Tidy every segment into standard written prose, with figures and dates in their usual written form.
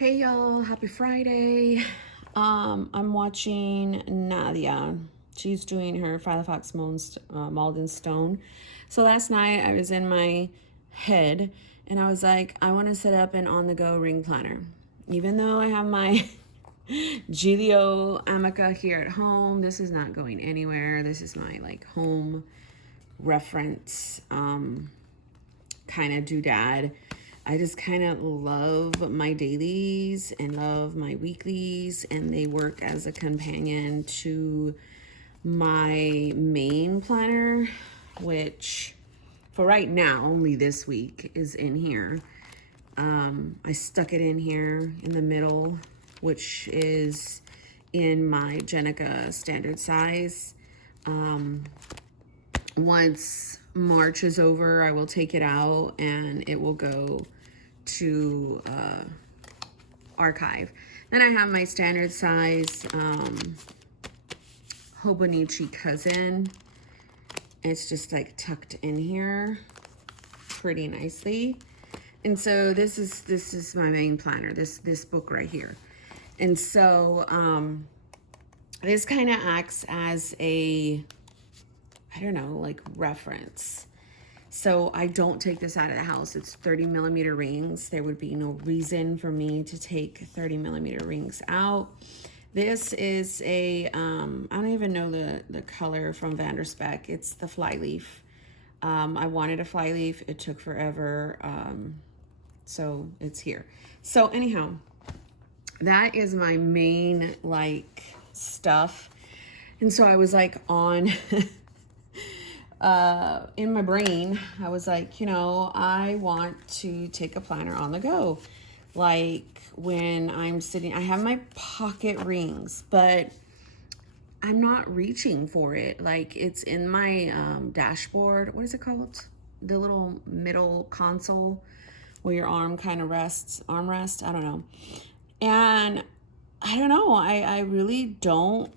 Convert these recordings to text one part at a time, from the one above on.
Hey y'all, happy Friday. I'm watching Nadia. She's doing her Filofax Malden stone. So last night I was in my head and I was like, I want to set up an on-the-go ring planner. Even though I have my Giglio Amica here at home, this is not going anywhere. This is my like home reference kind of doodad. I just kind of love my dailies and love my weeklies, and they work as a companion to my main planner, which for right now, only this week is in here. I stuck it in here in the middle, which is in my Jenica standard size. Once March is over, I will take it out and it will go to archive. Then I have my standard size Hobonichi cousin. It's just like tucked in here pretty nicely. And so this is my main planner, this book right here. And so this kind of acts as a, I don't know, like reference. So I don't take this out of the house. It's 30mm rings. There would be no reason for me to take 30mm rings out. This is a, I don't even know the color from Vanderspec. It's the flyleaf. I wanted a flyleaf. It took forever. So it's here. So anyhow, that is my main like stuff. And so I was like on in my brain, I was like, you know, I want to take a planner on the go. Like when I'm sitting, I have my pocket rings, but I'm not reaching for it. Like it's in my dashboard. What is it called? The little middle console where your arm kind of rests, armrest. I don't know. And I don't know. I really don't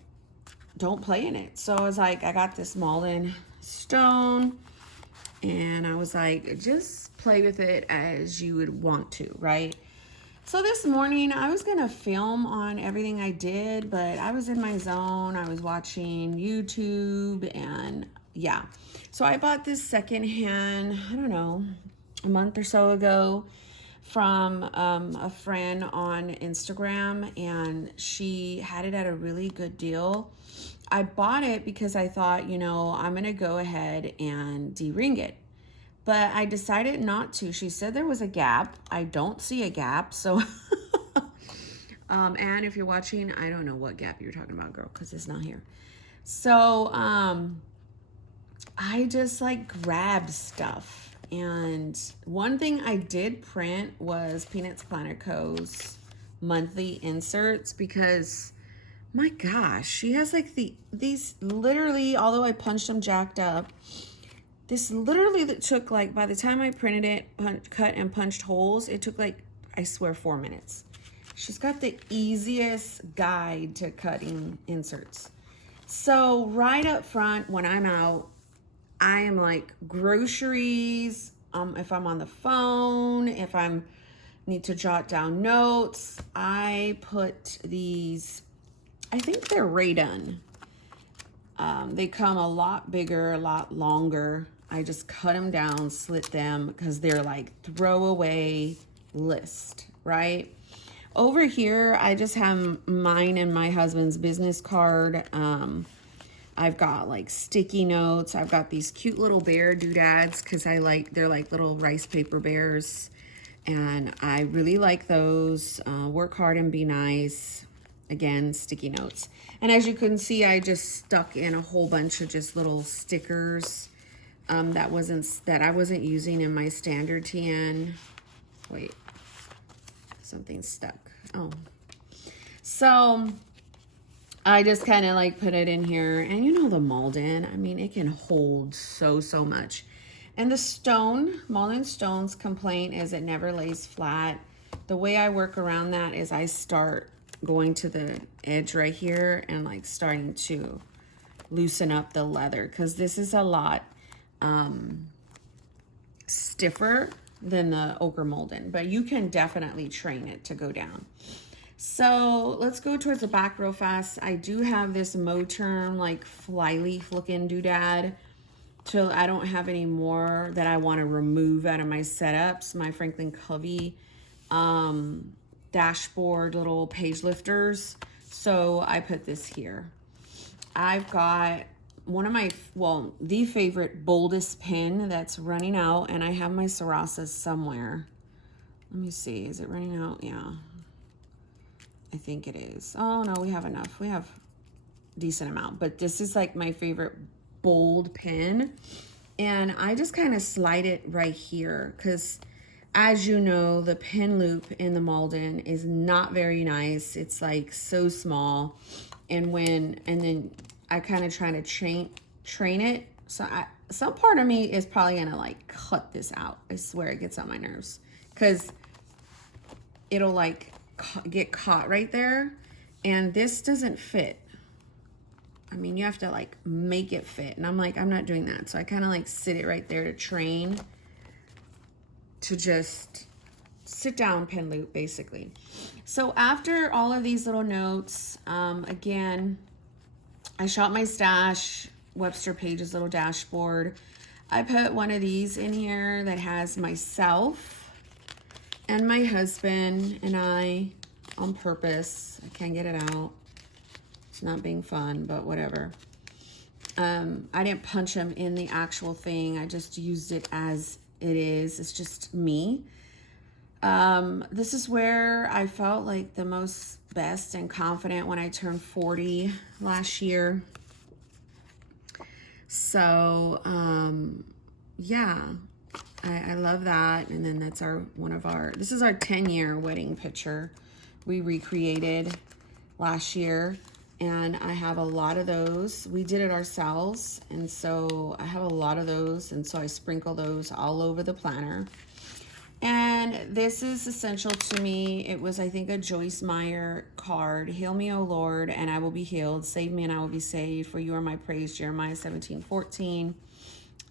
play in it. So I was like, I got this Malden stone and I was like, just play with it as you would want to, right? So this morning I was gonna film on everything I did, but I was in my zone. I was watching YouTube and yeah. So I bought this secondhand, I don't know, a month or so ago from a friend on Instagram, and she had it at a really good deal. I bought it because I thought, you know, I'm going to go ahead and de-ring it. But I decided not to. She said there was a gap. I don't see a gap. So, and if you're watching, I don't know what gap you're talking about, girl, because it's not here. So, I just like grabbed stuff. And one thing I did print was Peanuts Planner Co.'s monthly inserts because my gosh, she has like these literally, although I punched them jacked up, this literally that took like, by the time I printed it, cut and punched holes, it took like, I swear, 4 minutes. She's got the easiest guide to cutting inserts. So right up front, when I'm out, I am like groceries. If I'm on the phone, if I'm need to jot down notes, I put these, I think they're Raydon. They come a lot bigger, a lot longer. I just cut them down, slit them, because they're like throwaway list, right? Over here, I just have mine and my husband's business card. I've got like sticky notes. I've got these cute little bear doodads because they're like little rice paper bears. And I really like those. Work hard and be nice. Again, sticky notes. And as you can see, I just stuck in a whole bunch of just little stickers that I wasn't using in my standard TN. Wait, something's stuck. Oh, so I just kind of like put it in here. And you know the Malden, I mean, it can hold so much. And the stone, Malden stone's complaint is it never lays flat. The way I work around that is I start going to the edge right here and like starting to loosen up the leather, because this is a lot stiffer than the ochre Malden, but you can definitely train it to go down. So let's go towards the back real fast. I do have this Moterm like flyleaf looking doodad. So I don't have any more that I want to remove out of my setups. My Franklin Covey dashboard little page lifters. So I put this here. I've got one of my, well, the favorite boldest pen that's running out, and I have my Sarasa somewhere. Let me see, is it running out? Yeah, I think it is. Oh no, we have enough. We have a decent amount, but this is like my favorite bold pen, and I just kind of slide it right here because, as you know, the pen loop in the Malden is not very nice. It's like so small, and then I kind of try to train it. So some part of me is probably gonna like cut this out. I swear it gets on my nerves because it'll like get caught right there, and this doesn't fit. I mean, you have to like make it fit, and I'm like, I'm not doing that. So I kind of like sit it right there to train to just sit down pen loop basically. So after all of these little notes, again, I shot my stash, Webster Pages little dashboard. I put one of these in here that has myself and my husband and I on purpose. I can't get it out. It's not being fun, but whatever. I didn't punch him in the actual thing. I just used it as it is. It's just me. This is where I felt like the most best and confident when I turned 40 last year. So, yeah, I love that. And then that's this is our 10-year wedding picture we recreated last year. And I have a lot of those. We did it ourselves. And so I have a lot of those. And so I sprinkle those all over the planner. And this is essential to me. It was, I think, a Joyce Meyer card. Heal me, O Lord, and I will be healed. Save me, and I will be saved. For you are my praise, Jeremiah 17:14.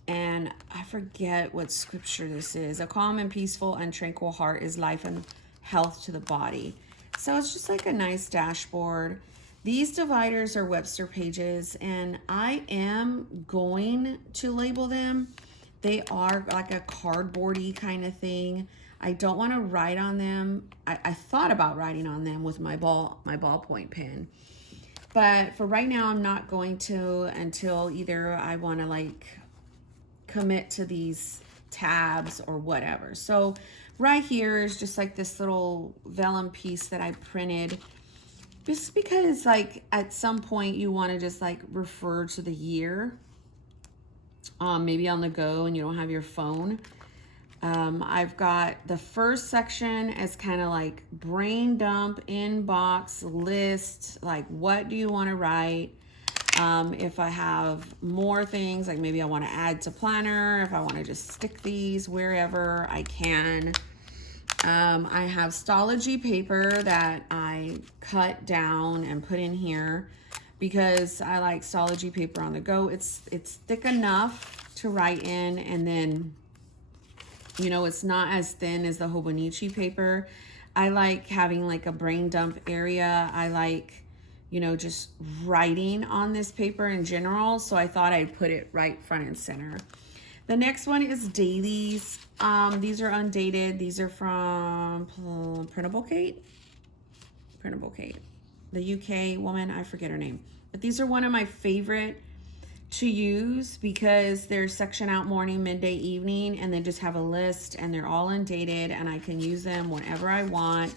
And I forget what scripture this is. A calm and peaceful and tranquil heart is life and health to the body. So it's just like a nice dashboard. These dividers are Webster Pages, and I am going to label them. They are like a cardboardy kind of thing. I don't want to write on them. I thought about writing on them with my ballpoint pen. But for right now, I'm not going to until either I want to like commit to these tabs or whatever. So right here is just like this little vellum piece that I printed. Just because like at some point you want to just like refer to the year. Maybe on the go and you don't have your phone. I've got the first section as kind of like brain dump, inbox, list, like what do you want to write? If I have more things, like maybe I want to add to planner, if I want to just stick these wherever I can. I have Stology paper that I cut down and put in here because I like Stology paper on the go. It's thick enough to write in, and then, you know, it's not as thin as the Hobonichi paper. I like having like a brain dump area. I like, you know, just writing on this paper in general. So I thought I'd put it right front and center. The next one is dailies. These are undated. These are from Printable Kate. The UK woman, I forget her name. But these are one of my favorite to use because they're section out morning, midday, evening, and they just have a list and they're all undated and I can use them whenever I want.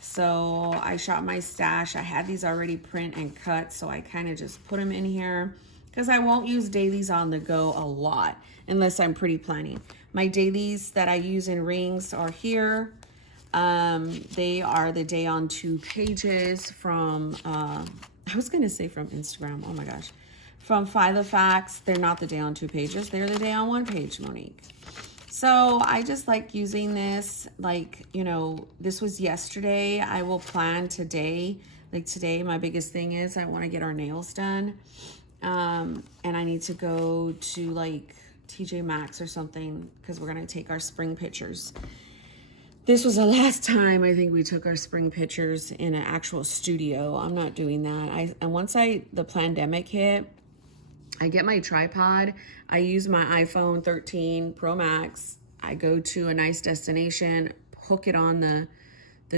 So I shot my stash. I had these already print and cut, so I kind of just put them in here because I won't use dailies on the go a lot unless I'm pretty planning. My dailies that I use in rings are here. They are the day on 2 pages from, I was going to say from Instagram. Oh my gosh. From Filofax. They're not the day on 2 pages. They're the day on 1 page, Monique. So I just like using this, like, you know, this was yesterday. I will plan today. Like today, my biggest thing is I want to get our nails done. And I need to go to like TJ Maxx or something because we're going to take our spring pictures. This was the last time I think we took our spring pictures in an actual studio. I'm not doing that. And once the pandemic hit, I get my tripod. I use my iPhone 13 Pro Max. I go to a nice destination, hook it on the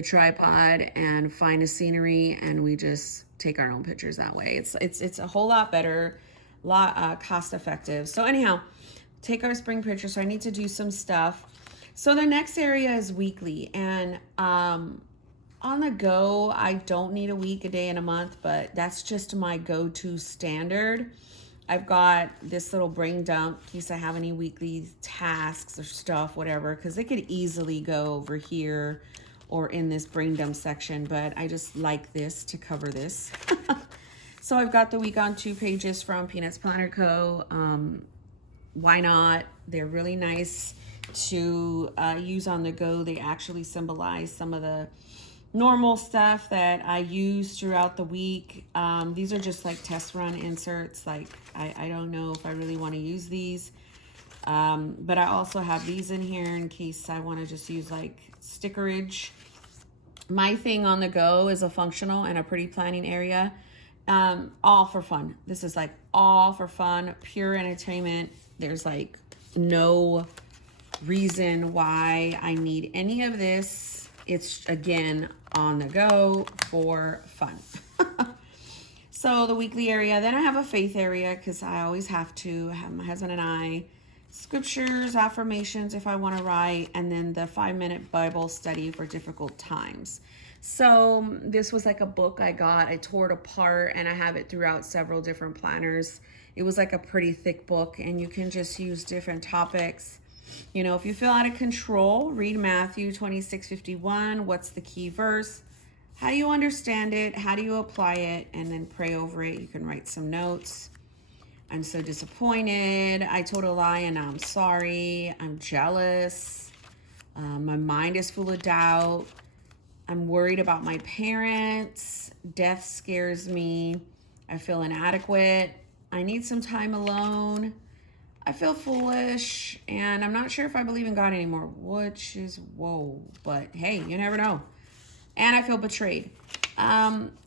tripod, and find a scenery, and we just take our own pictures that way. It's a whole lot better, cost effective. So anyhow, take our spring pictures. So I need to do some stuff. So the next area is weekly, and on the go, I don't need a week, a day, and a month, but that's just my go-to standard. I've got this little brain dump in case I have any weekly tasks or stuff, whatever, because they could easily go over here or in this brain dump section, but I just like this to cover this. So I've got the week on 2 pages from Peanuts Planner Co. Why not? They're really nice to use on the go. They actually symbolize some of the normal stuff that I use throughout the week. These are just like test run inserts. Like I don't know if I really want to use these, but I also have these in here in case I want to just use like stickerage. My thing on the go is a functional and a pretty planning area, all for fun. This is like all for fun, pure entertainment. There's like no reason why I need any of this. It's again on the go for fun. So the weekly area, then I have a faith area because I always have to have my husband and I scriptures, affirmations if I want to write, and then the 5-minute Bible study for difficult times. So this was like a book I got. I tore it apart and I have it throughout several different planners. It was like a pretty thick book, and you can just use different topics. You know, if you feel out of control, read Matthew 26:51. What's the key verse? How do you understand it? How do you apply it? And then pray over it. You can write some notes. I'm so disappointed. I told a lie and now I'm sorry. I'm jealous. My mind is full of doubt. I'm worried about my parents. Death scares me. I feel inadequate. I need some time alone. I feel foolish, and I'm not sure if I believe in God anymore, which is whoa, but hey, you never know. And I feel betrayed.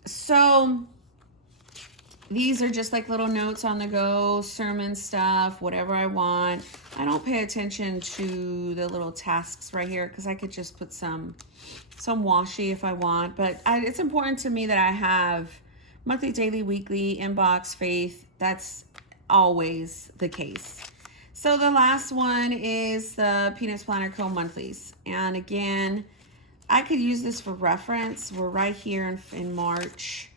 So these are just like little notes on the go, sermon stuff, whatever I want. I don't pay attention to the little tasks right here because I could just put some washi if I want, but it's important to me that I have monthly, daily, weekly, inbox, faith. That's always the case. So the last one is the Peanuts Planner Co. monthlies. And again, I could use this for reference. We're right here in March.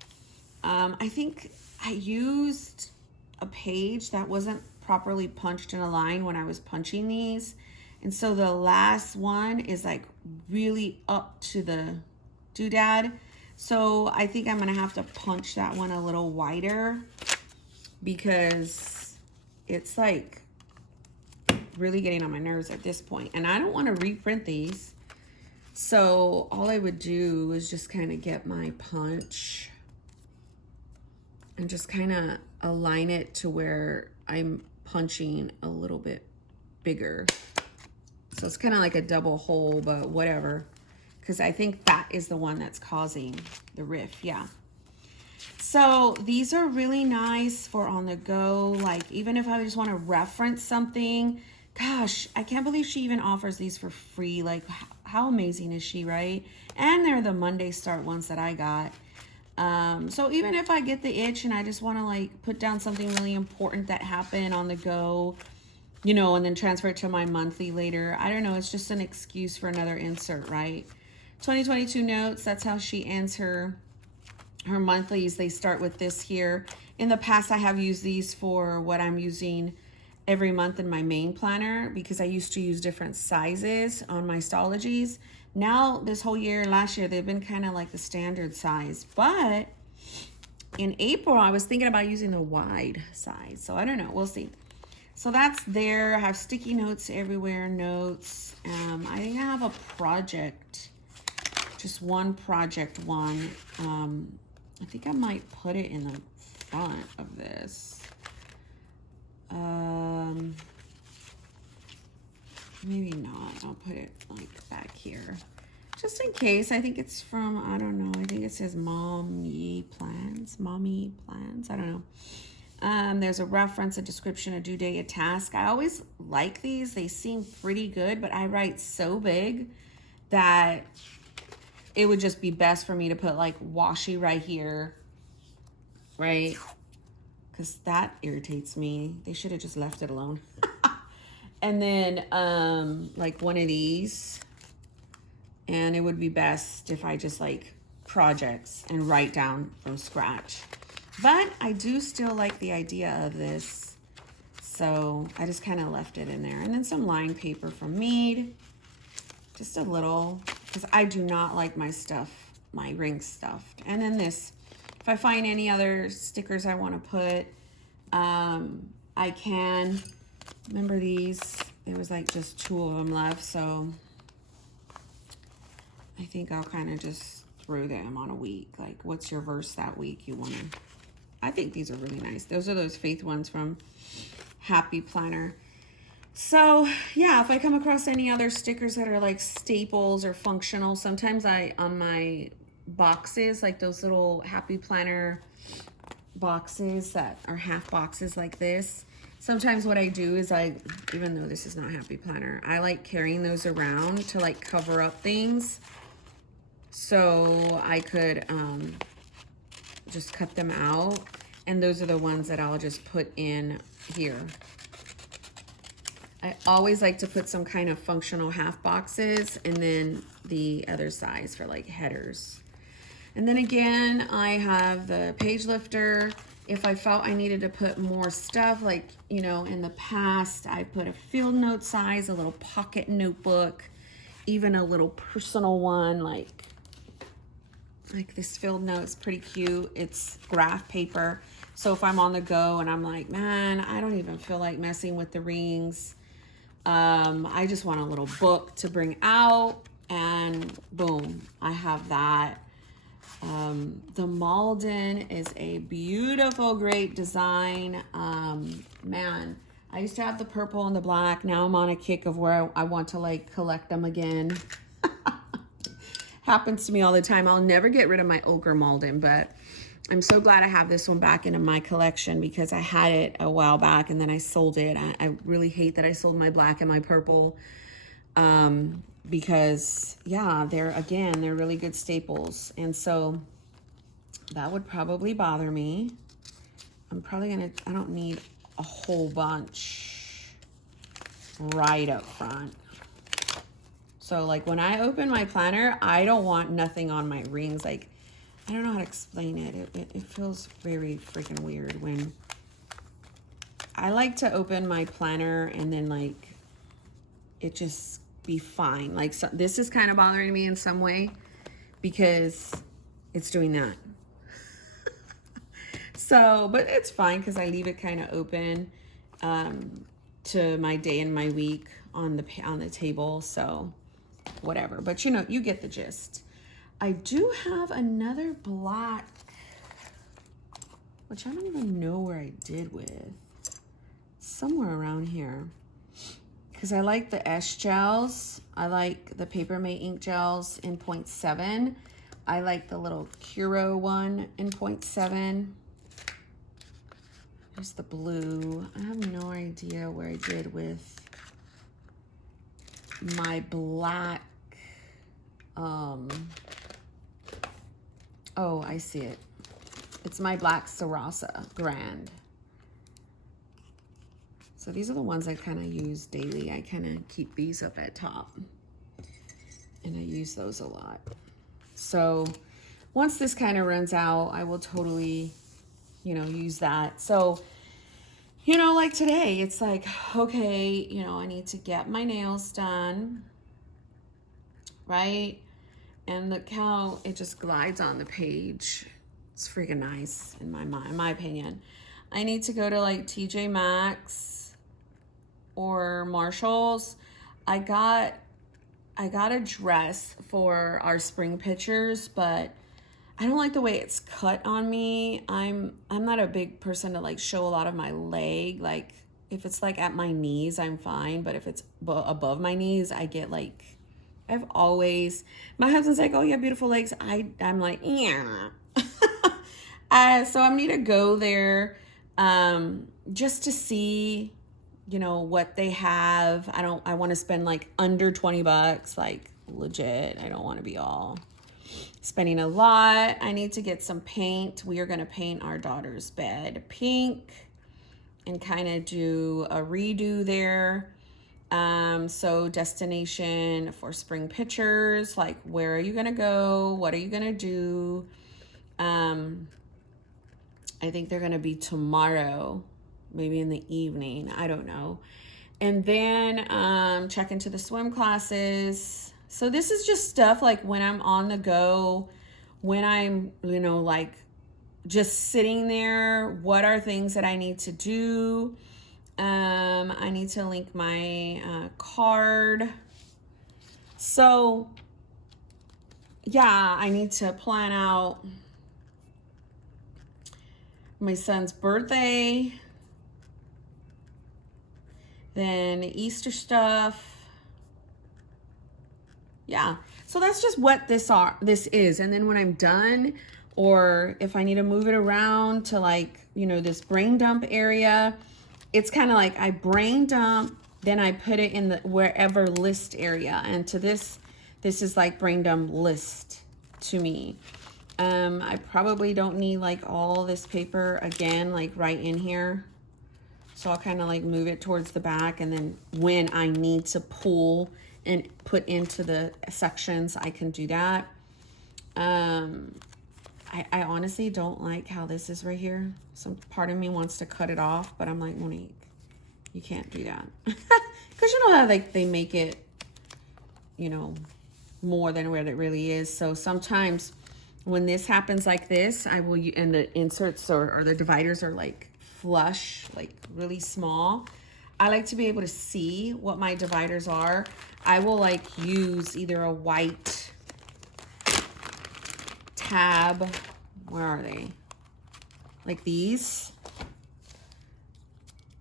I think I used a page that wasn't properly punched in a line when I was punching these. And so the last one is like really up to the doodad. So I think I'm gonna have to punch that one a little wider because it's like really getting on my nerves at this point. And I don't want to reprint these. So all I would do is just kind of get my punch and just kind of align it to where I'm punching a little bit bigger. So it's kind of like a double hole, but whatever. Because I think that is the one that's causing the riff, yeah. So these are really nice for on the go. Like even if I just want to reference something, gosh, I can't believe she even offers these for free. Like how amazing is she, right? And they're the Monday Start ones that I got. So even if I get the itch and I just want to like put down something really important that happened on the go, you know, and then transfer it to my monthly later. I don't know. It's just an excuse for another insert, right? 2022 notes. That's how she ends her monthlies. They start with this here. In the past, I have used these for what I'm using every month in my main planner because I used to use different sizes on my Stologies. Now, this whole year, last year, they've been kind of like the standard size. But in April, I was thinking about using the wide size. So I don't know. We'll see. So that's there. I have sticky notes everywhere, notes. I think I have a project, just one project one. I think I might put it in the front of this. maybe not. I'll put it like back here. Just in case. I think it's from, I don't know. I think it says Mommy Plans. I don't know. There's a reference, a description, a due date, a task. I always like these. They seem pretty good, but I write so big that it would just be best for me to put like washi right here, right? Because that irritates me. They should have just left it alone. And then like one of these. And it would be best if I just like projects and write down from scratch. But I do still like the idea of this. So I just kind of left it in there. And then some line paper from Mead. Just a little, because I do not like my stuff, my ring stuffed. And then this, if I find any other stickers I want to put, I can. Remember these? There was like just 2 of them left. So I think I'll kind of just throw them on a week. Like, what's your verse that week you want to... I think these are really nice. Those are those Faith ones from Happy Planner. So, yeah, if I come across any other stickers that are like staples or functional, sometimes on my boxes, like those little Happy Planner boxes that are half boxes like this, sometimes what I do is even though this is not Happy Planner, I like carrying those around to like cover up things. So I could just cut them out. And those are the ones that I'll just put in here. I always like to put some kind of functional half boxes and then the other size for like headers. And then again, I have the page lifter. If I felt I needed to put more stuff, like, you know, in the past, I put a field note size, a little pocket notebook, even a little personal one, like this field note's pretty cute. It's graph paper. So if I'm on the go and I'm like, man, I don't even feel like messing with the rings. I just want a little book to bring out, and boom, I have that. The Malden is a beautiful, great design. Man, I used to have the purple and the black. Now I'm on a kick of where I want to like collect them again. Happens to me all the time. I'll never get rid of my ochre Malden, but I'm so glad I have this one back into my collection because I had it a while back and then I sold it. I really hate that I sold my black and my purple because, yeah, they're really good staples. And so that would probably bother me. I don't need a whole bunch right up front. So like when I open my planner, I don't want nothing on my rings. Like, I don't know how to explain it. It feels very freaking weird when I like to open my planner and then like it just be fine. Like, so this is kind of bothering me in some way because it's doing that. So, but it's fine because I leave it kind of open to my day and my week on the table. So whatever, but you know, you get the gist. I do have another black, which I don't even know where I did with. Somewhere around here. Because I like the S gels. I like the Paper Mate ink gels in 0.7. I like the little Curo one in 0.7. There's the blue. I have no idea where I did with my black. Oh, I see it. It's my black Sarasa Grand. So these are the ones I kind of use daily. I kind of keep these up at top. And I use those a lot. So once this kind of runs out, I will totally, you know, use that. So, you know, like today, it's like, okay, you know, I need to get my nails done, right? And look how it just glides on the page. It's freaking nice in my opinion. I need to go to like TJ Maxx or Marshall's. I got a dress for our spring pictures, but I don't like the way it's cut on me. I'm not a big person to like show a lot of my leg. Like, If it's like at my knees, I'm fine. But if it's above my knees, I get like, I've always, my husband's like, oh, you have beautiful legs. I'm like, yeah. So I need to go there just to see, you know, what they have. I want to spend like under 20 bucks, like legit. I don't want to be all spending a lot. I need to get some paint. We are going to paint our daughter's bed pink and kind of do a redo there. So destination for spring pictures, like where are you going to go? What are you going to do? I think they're going to be tomorrow, maybe in the evening. I don't know. And then check into the swim classes. So this is just stuff like when I'm on the go, when I'm, you know, like just sitting there, what are things that I need to do? I need to link my card. So yeah, I need to plan out my son's birthday, then Easter stuff. Yeah, so that's just what this is. And then when I'm done, or if I need to move it around to like, you know, this brain dump area, it's kind of like I brain dump, then I put it in the wherever list area. And to this is like brain dump list to me. I probably don't need like all this paper again, like right in here. So I'll kind of like move it towards the back, and then when I need to pull and put into the sections, I can do that. I honestly don't like how this is right here. Some part of me wants to cut it off, but I'm like, Monique, you can't do that. Because you know how like they make it, you know, more than what it really is. So sometimes when this happens like this, I will, and the inserts or the dividers are like flush, like really small. I like to be able to see what my dividers are. I will like use either a white tab. Where are they? Like these.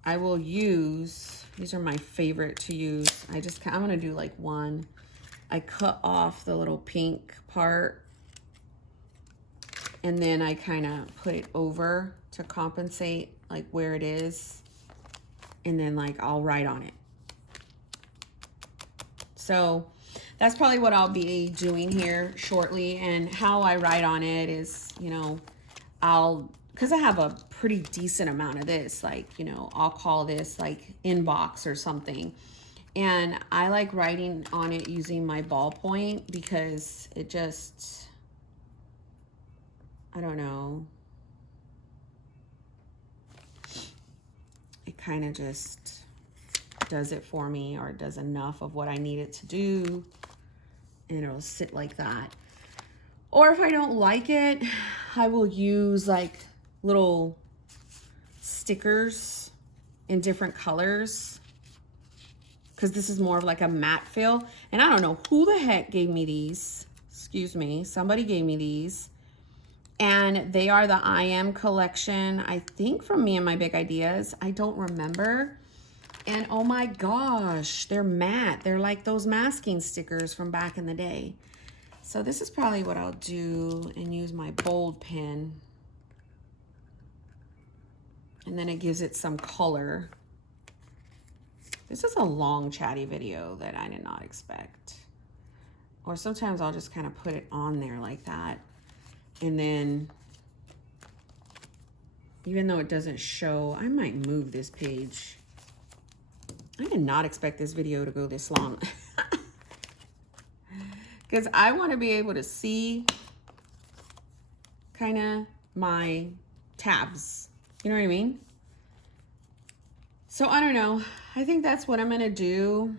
I will use, these are my favorite to use. I'm gonna do like one. I cut off the little pink part, and then I kind of put it over to compensate like where it is. And then like I'll write on it. So that's probably what I'll be doing here shortly. And how I write on it is, you know, because I have a pretty decent amount of this, like, you know, I'll call this like inbox or something. And I like writing on it using my ballpoint because it just, I don't know. It kind of just does it for me, or does enough of what I need it to do. And it'll sit like that. Or if I don't like it, I will use like little stickers in different colors, because this is more of like a matte feel. And I don't know who the heck gave me these. Excuse me. Somebody gave me these. And they are the I Am collection, I think from Me and My Big Ideas. I don't remember. And oh my gosh, they're matte. They're like those masking stickers from back in the day. So this is probably what I'll do, and use my bold pen. And then it gives it some color. This is a long chatty video that I did not expect. Or sometimes I'll just kind of put it on there like that. And then, even though it doesn't show, I might move this page. I did not expect this video to go this long. Because I want to be able to see kind of my tabs. You know what I mean? So I don't know. I think that's what I'm going to do.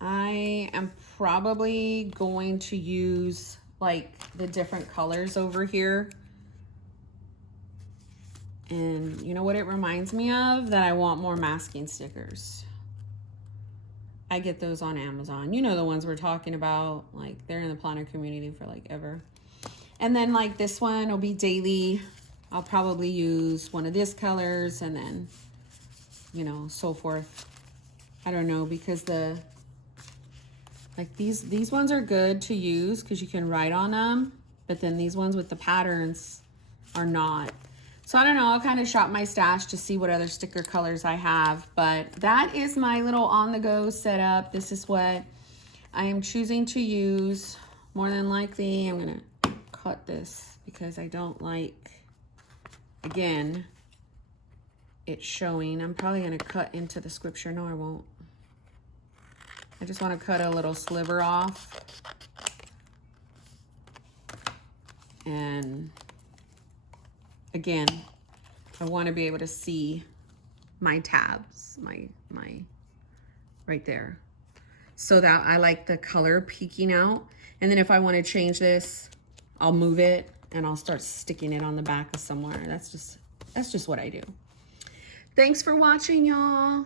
I am probably going to use like the different colors over here. And you know what it reminds me of? That I want more masking stickers. I get those on Amazon. You know the ones we're talking about. Like they're in the planner community for like ever. And then like this one will be daily. I'll probably use one of these colors and then, you know, so forth. I don't know, because like these ones are good to use because you can write on them, but then these ones with the patterns are not. So I don't know, I'll kind of shop my stash to see what other sticker colors I have, but that is my little on-the-go setup. This is what I am choosing to use. More than likely, I'm gonna cut this because I don't like, again, it's showing. I'm probably gonna cut into the scripture. No, I won't. I just want to cut a little sliver off. And again, I want to be able to see my tabs, my right there. So that I like the color peeking out. And then if I want to change this, I'll move it and I'll start sticking it on the back of somewhere. That's just what I do. Thanks for watching, y'all.